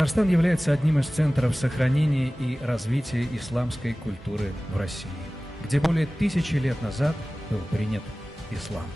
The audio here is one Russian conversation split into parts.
Татарстан является одним из центров сохранения и развития исламской культуры в России, где более 1000 лет назад был принят ислам.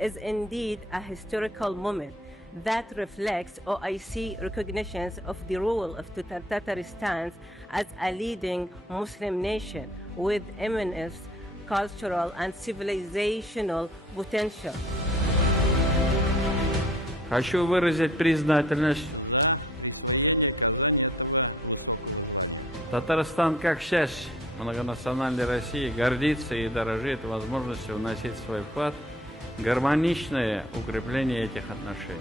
Is indeed a historical moment that reflects OIC recognitions of the role of Tatarstan as a leading Muslim nation with immense cultural and civilizational potential. Хочу выразить признательность. Татарстан, как часть многонациональной России, гордится и дорожит возможностью вносить свой вклад в гармоничное укрепление этих отношений.